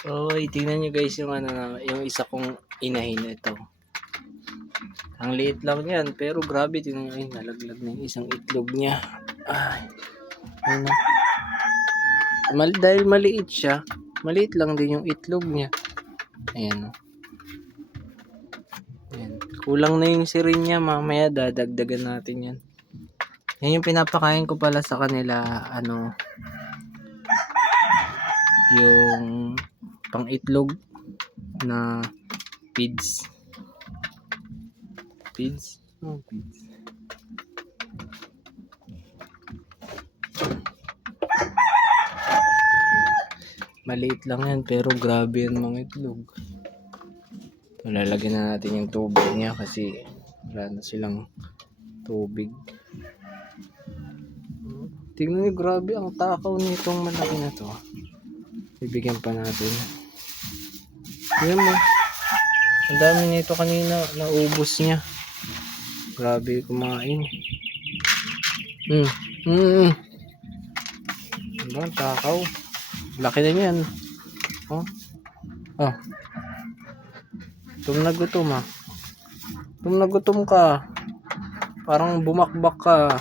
Okay, tingnan nyo guys yung yung isa kong inahin ito. Ang liit lang yan, pero grabe, tingnan nyo, ay nalaglag na yung isang itlog niya. Ay, ayun na. Dahil maliit siya, maliit lang din yung itlog niya. Ayan o. Ayan. Kulang na yung sirin niya, mamaya dadagdagan natin yan. Yan yung pinapakain ko pala sa kanila, yung pang itlog na feeds. Feeds? Oh, feeds. Maliit lang yan, pero grabe yan mga itlog. Lalagyan na natin yung tubig niya kasi wala na silang tubig. Tingnan niyo, grabe ang takaw nitong malaki na to. Bibigyan pa natin. Tingnan mo. Ang dami nito kanina, naubos niya. Grabe kumain. Diba, takaw. Laki na yan. Oh. Oh. Gutom na gutom ka. Parang bumakbak ka.